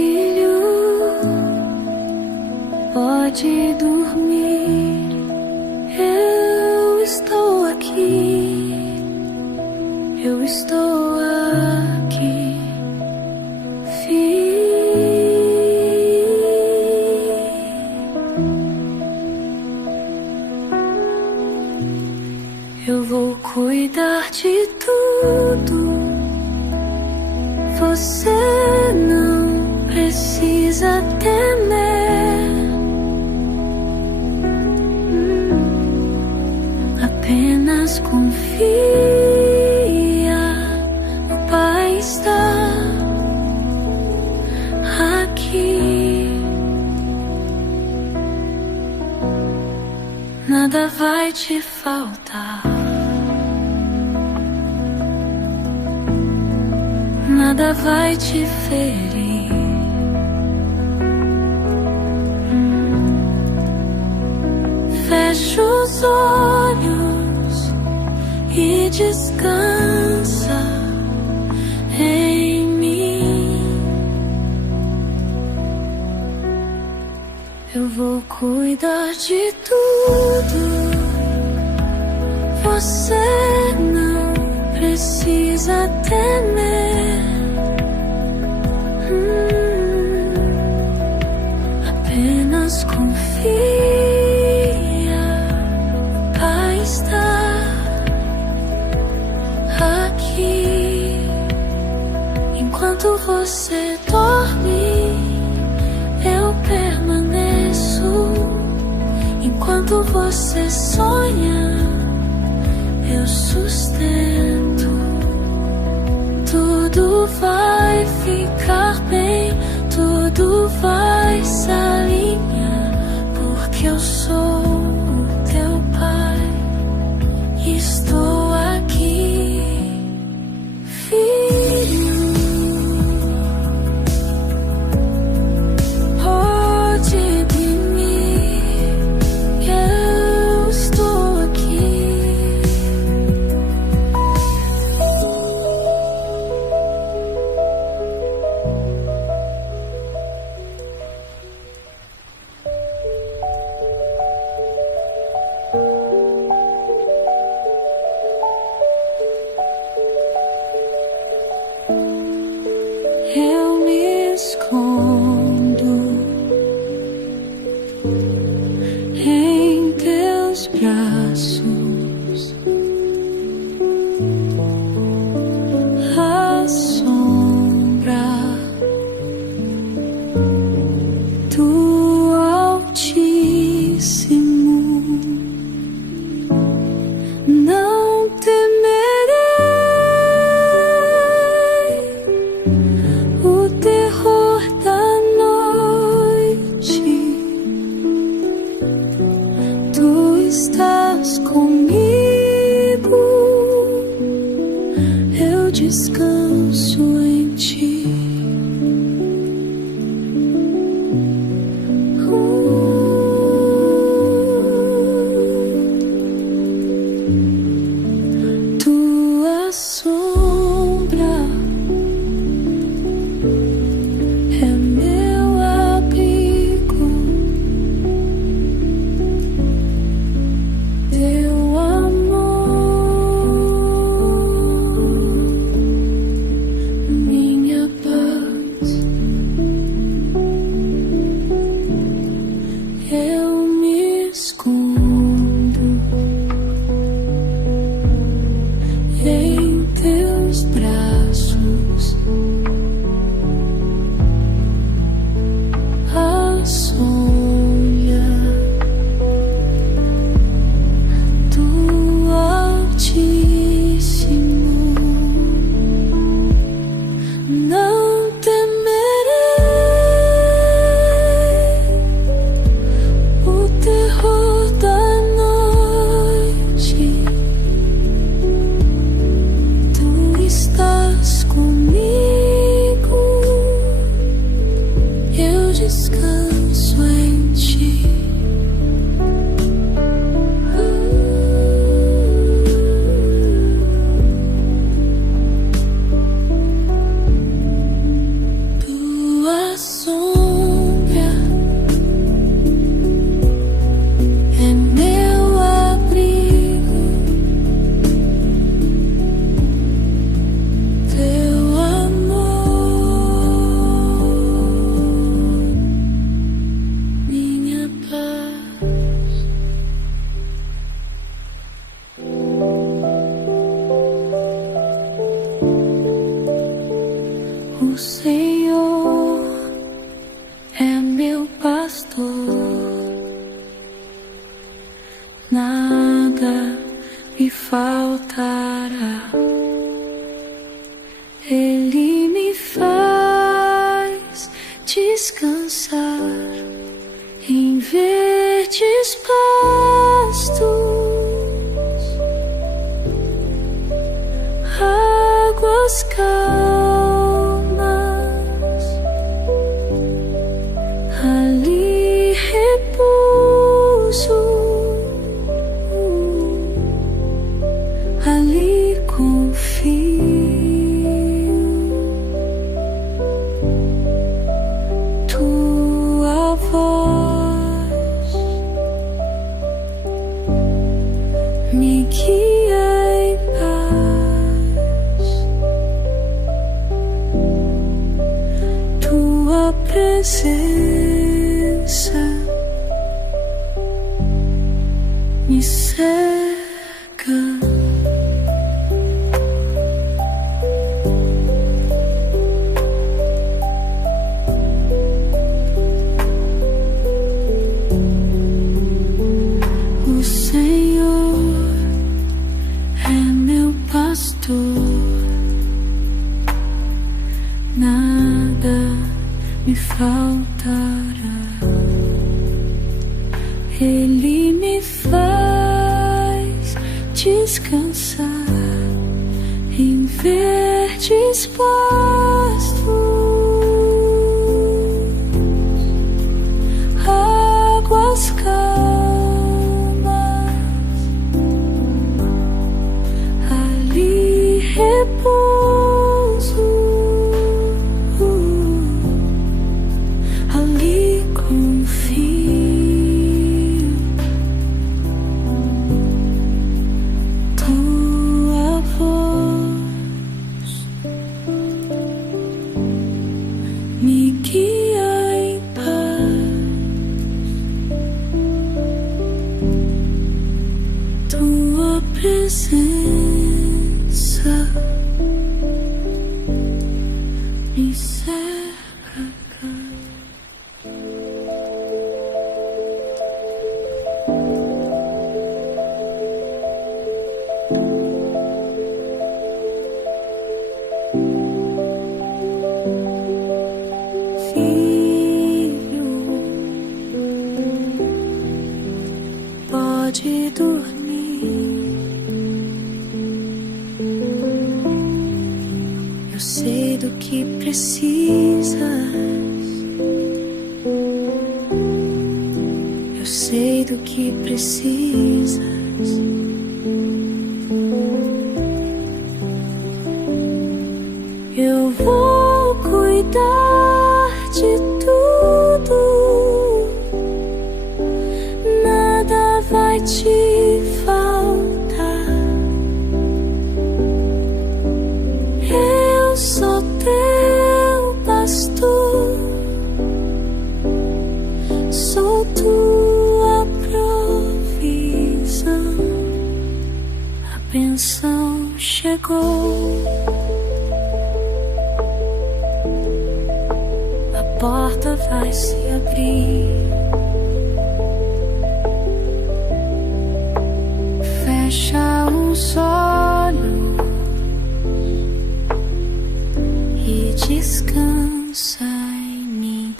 filho, pode dormir, eu estou aqui, eu estou aqui, filho. Eu vou cuidar de tudo. Você não precisa temer. Apenas confia. O Pai está aqui. Nada vai te faltar. Nada vai te ferir. Fecha os olhos e descansa em mim. Eu vou cuidar de tudo. Você não precisa temer. Apenas confia, o Pai está aqui. Enquanto você dorme, eu permaneço. Enquanto você sonha, eu sustento. Tudo vai ficar bem, tudo vai se alinhar, porque eu sou o teu Pai. Estou aqui, filho. Pode dormir, eu estou aqui. Eu me escondo em teus braços, a sombra do Altíssimo. Não temerei o terror da noite. Tu estás comigo, eu descanso em ti. Tua sombra é meu abrigo, teu amor, minha paz. O Senhor é meu pastor, nada me faltará. Ele me faz descansar em verdes pastos, águas calmas, ali repouso, ali confio. Tua voz me guia em paz, tua presença me cerca. O Senhor é meu pastor, nada me faltará. Ele me faz descansar em verdes pastos, águas calmas, ali repouso, ali confio. Tua voz me guia em paz, tua presença me cerca. Filho, pode dormir. Eu sei do que precisas, eu sei do que precisas. Eu vou cuidar de tudo, nada vai te faltar. Eu sou teu pastor, sou tua provisão. A bênção chegou, a porta vai se abrir. Fecha os olhos e descansa em mim.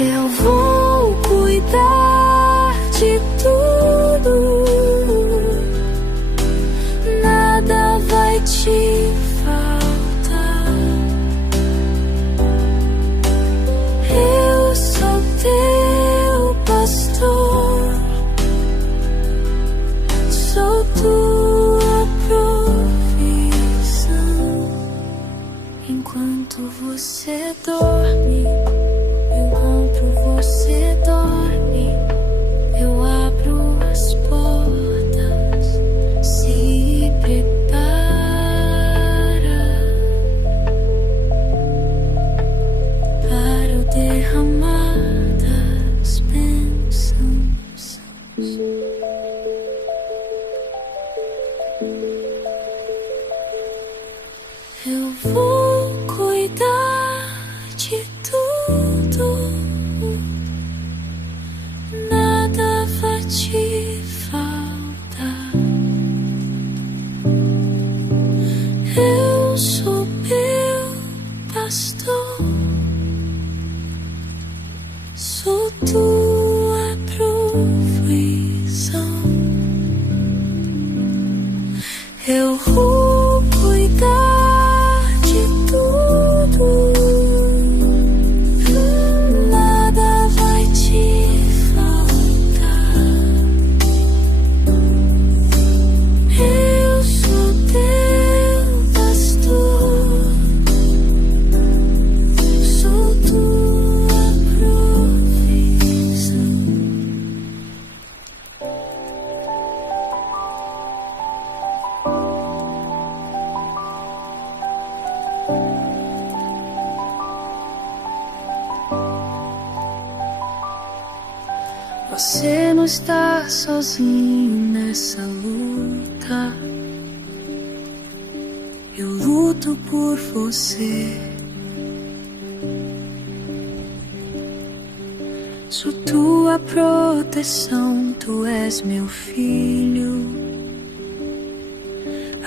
Eu vou cuidar de tudo, nada vai te faltar. Eu sou teu pastor, sou tua provisão. Enquanto você dorme, enquanto você dorme, eu abro as portas. Se prepara para o derramar sou tua provisão. Eu vou cuidar de tudo, nada vai te faltar. Eu sou teu pastor, sou tua provisão. Você não está sozinho nessa luta. Eu luto por você. Sou tua proteção, tu és meu filho,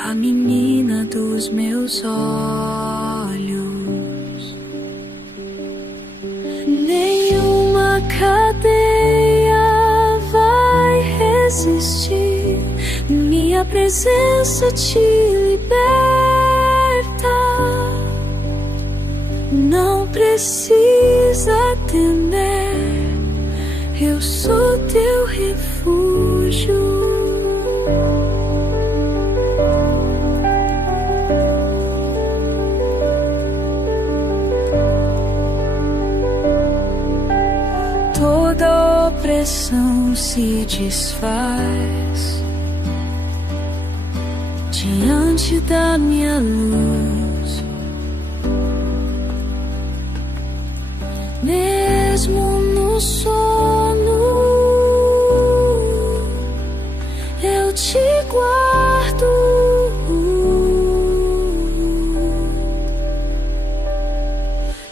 a menina dos meus olhos. Nenhuma cadeia vai resistir, minha presença te liberta. Não precisa temer, eu sou teu refúgio. Toda opressão se desfaz diante da minha luz. Mesmo no sono, eu te guardo.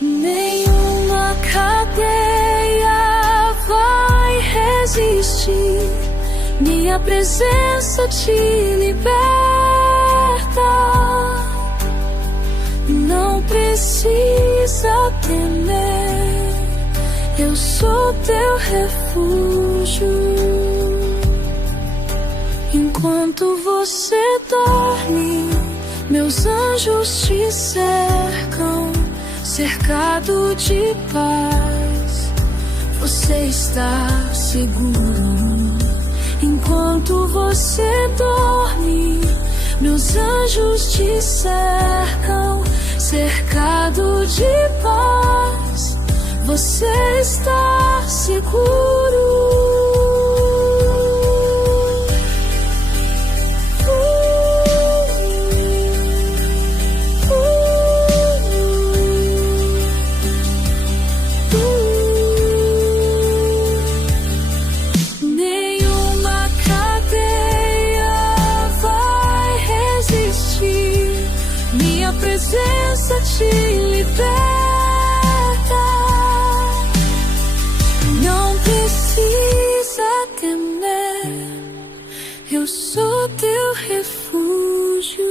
Nenhuma cadeia vai resistir, minha presença te liberta. Não precisa temer, eu sou teu refúgio. Enquanto você dorme, meus anjos te cercam, cercado de paz. Você está seguro. Enquanto você dorme, meus anjos te cercam, cercado de paz. Você está seguro. Nenhuma cadeia vai resistir, minha presença te liberta. Não precisa temer, eu sou teu refúgio.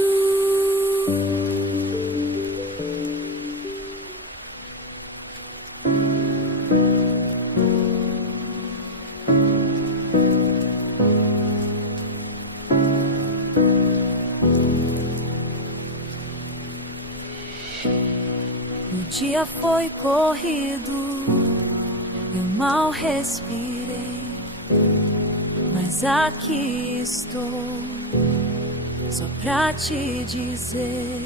O dia foi corrido, eu mal respirei, mas aqui estou, só pra te dizer,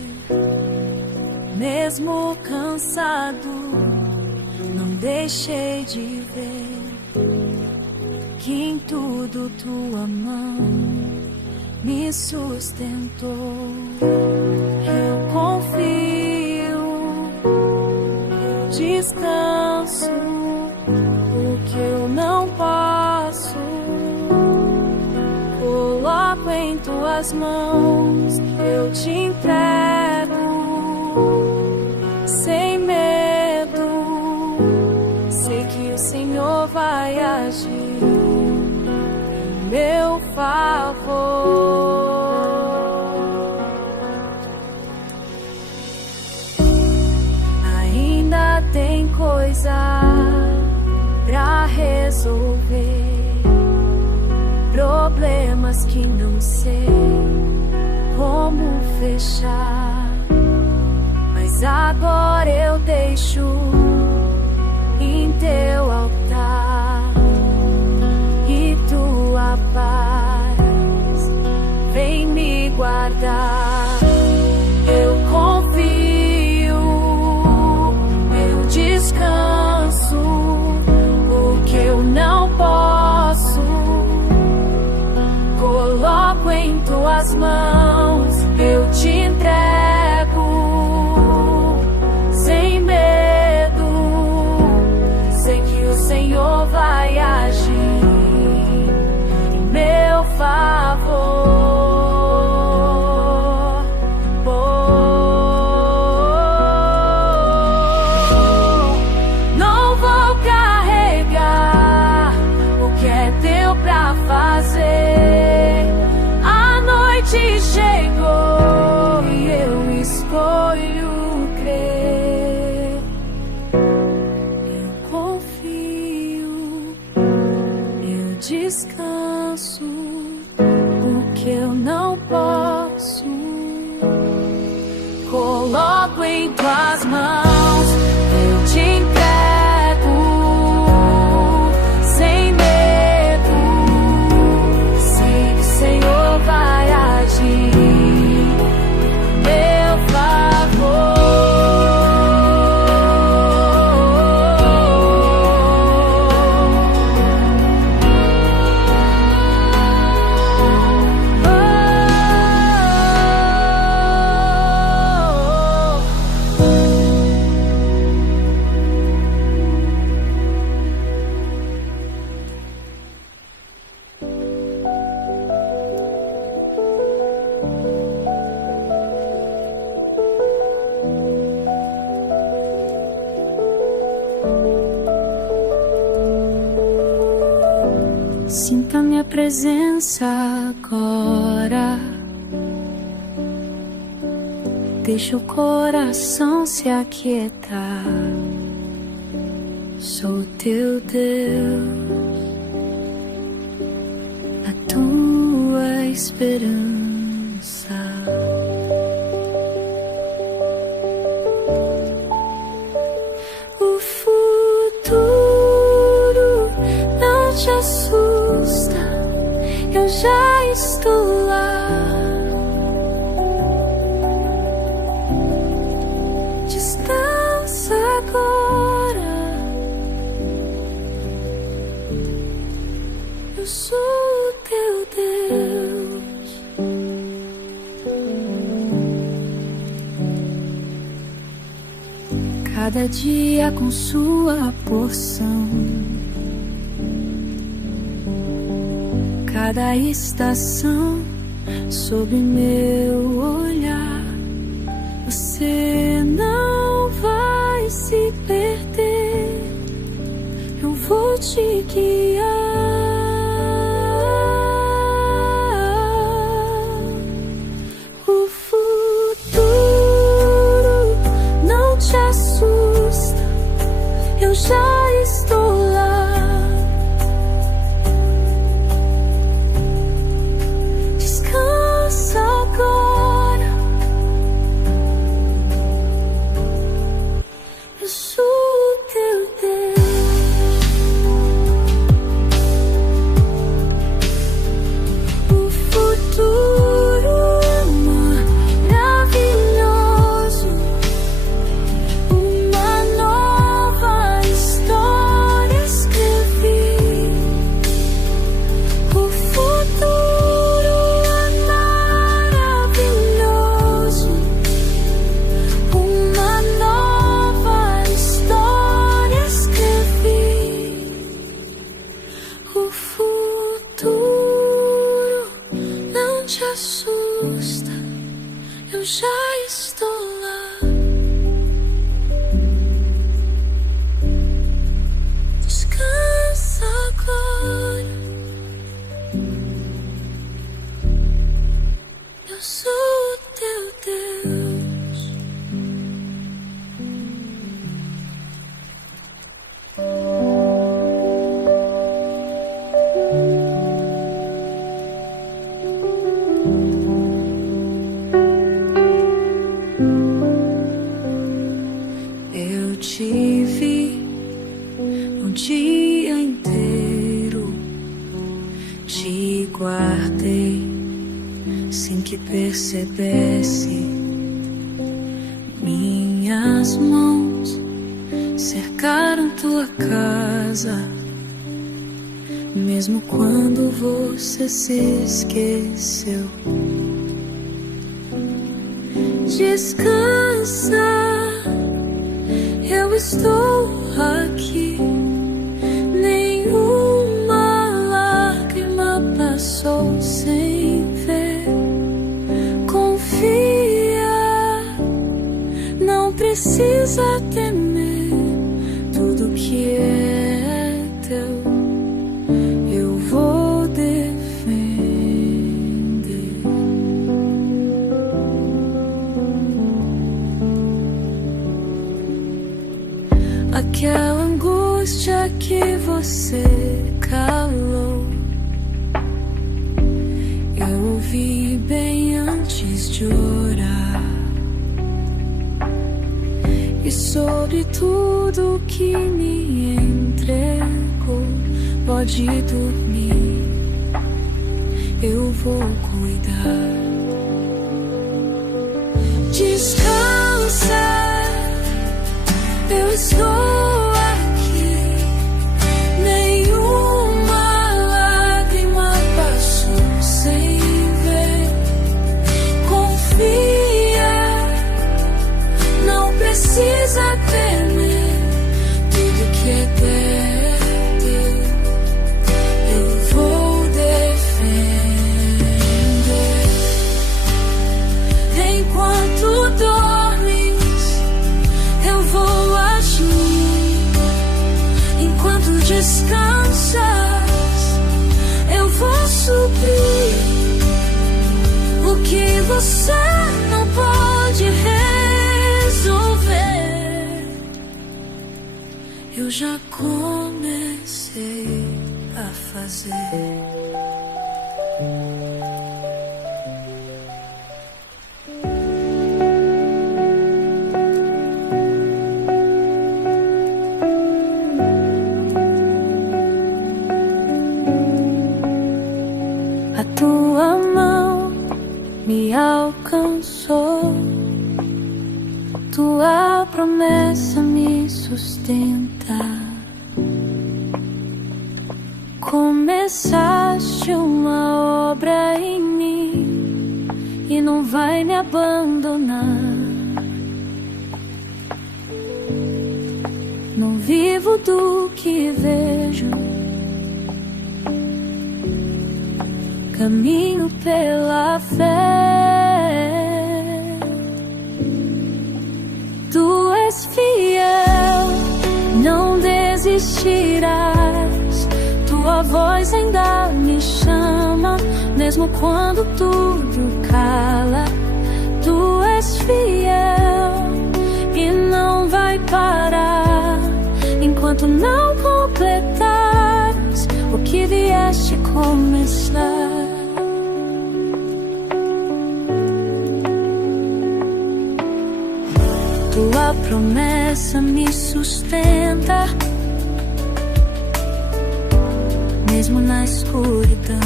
mesmo cansado, não deixei de ver que em tudo tua mão me sustentou. Eu confio, eu descanso, o que eu não posso, coloco em tuas mãos, eu te entrego, sem medo, sei que o Senhor vai agir em meu favor. Ainda tem coisa pra resolver, problemas que não sei como fechar, mas agora eu deixo em teu altar, e tua paz vem me guardar. Eu confio, eu descanso, o que eu não posso coloco em tuas mãos. Eu te entrego sem medo, sei que o Senhor vai agir em meu favor. Não vou carregar o que é teu pra fazer. A noite chegou e eu escolho crer. Eu confio, eu descanso, o que eu não posso coloco em tuas mãos. Eu te entrego sem medo, sei que o Senhor vai agir em meu favor. Sinta minha presença agora, deixa o coração se aquietar. Sou teu Deus, a tua esperança. O futuro não te assusta, eu já estou lá. Descansa agora, eu sou o teu Deus. Cada dia com sua porção, cada estação sob meu olhar. Você não vai se perder, eu vou te guiar. O futuro não te assusta, eu já estou lá. Descansa agora, eu sou o teu Deus. O futuro é maravilhoso, uma nova história. te vi o dia inteiro, te guardei sem que percebesse. Minhas mãos cercaram tua casa, mesmo quando você se esqueceu. Descansa, eu estou aqui. Nenhuma lágrima passou sem ver. Confia, não precisa temer. Tudo que é teu eu vou defender. Aquela angústia que você calou, eu ouvi bem antes de orar. E sobre tudo que me entregou, pode dormir, eu vou cuidar. Descansa, eu estou aqui. Nenhuma lágrima passou sem ver. Confia, não precisa temer. Tudo que é teu eu vou defender. Enquanto dormes, eu vou agir. Enquanto descansas, eu vou suprir o que você não pode resolver. Eu já comecei a fazer. A tua mão me alcançou, tua promessa me sustenta. Começaste uma obra em mim e não vai me abandonar. Não vivo do que vejo, caminho pela fé. Tu és fiel, não desistirás. Tua voz ainda me chama, mesmo quando tudo cala. Tu és fiel e não vai parar enquanto não completares o que vieste começar. Tua promessa me sustenta, mesmo na escuridão.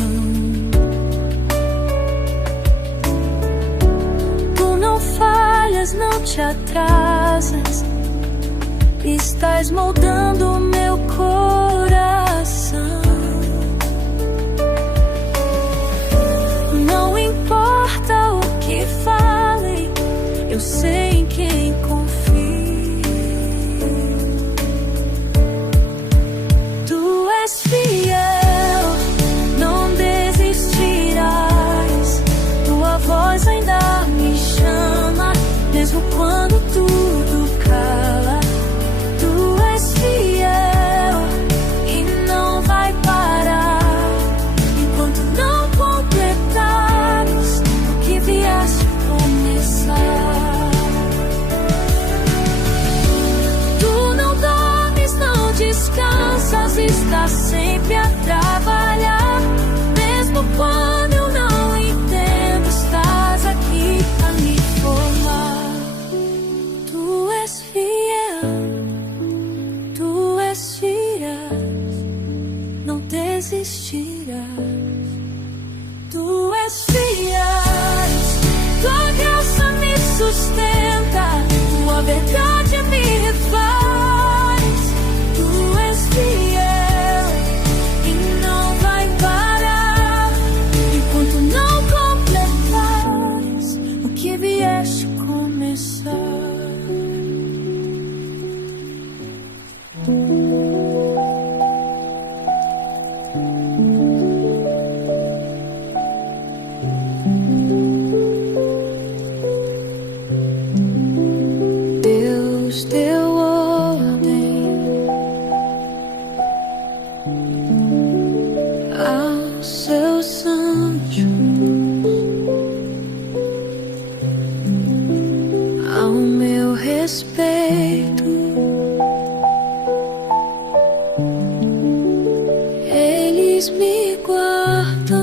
Tu não falhas, não te atrasas, estás moldando meu coração. Não importa o que falem, eu sei em quem confio. Tu és fiel, não desistirás. Tua voz ainda me chama, mesmo quando tudo cala. Tu és fiel e não vai parar enquanto não completares o que vieste começar. Descansas, está sempre a trabalhar. Mesmo quando eu não entendo, estás aqui a me formar. Tu és fiel, existirás. Tu és fiel, tua graça me sustenta, tua verdade me refaz. Tu és fiel e não vai parar enquanto não completares o que vieste começar. Deus deu ordem aos seus anjos ao meu respeito. Eles me guardam,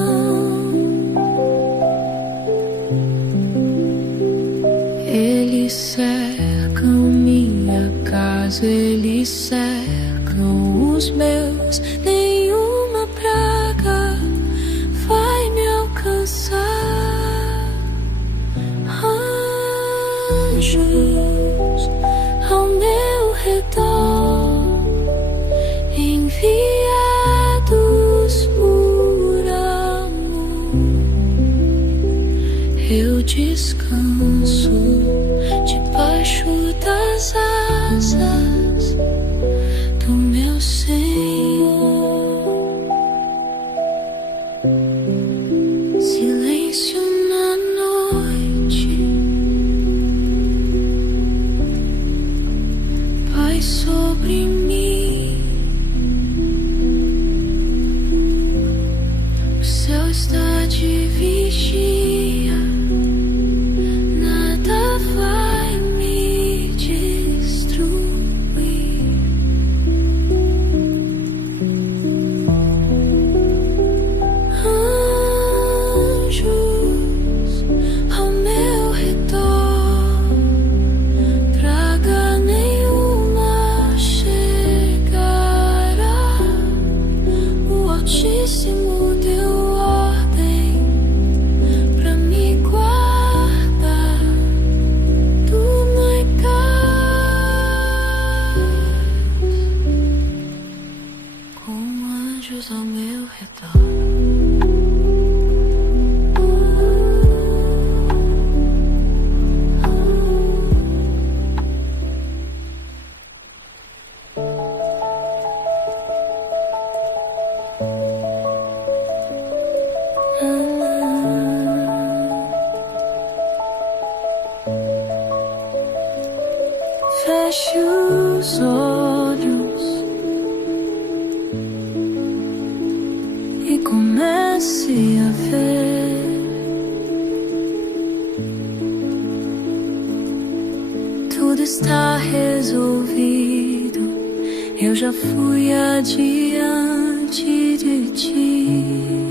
eles cercam minha casa, eles cercam os meus. Nenhuma praga vai me alcançar. Anjos ao meu redor, enviados por amor, eu descanso debaixo das asas do meu Senhor. Silêncio na noite, paz sobre mim. O céu está de vigia, nada vai me destruir. Anjos ao meu redor, praga nenhuma chegará. O Altíssimo deu ordem pra me guardar do Naicás, com anjos ao meu redor. Feche os olhos e comece a ver. Tudo está resolvido, eu já fui adiante de ti.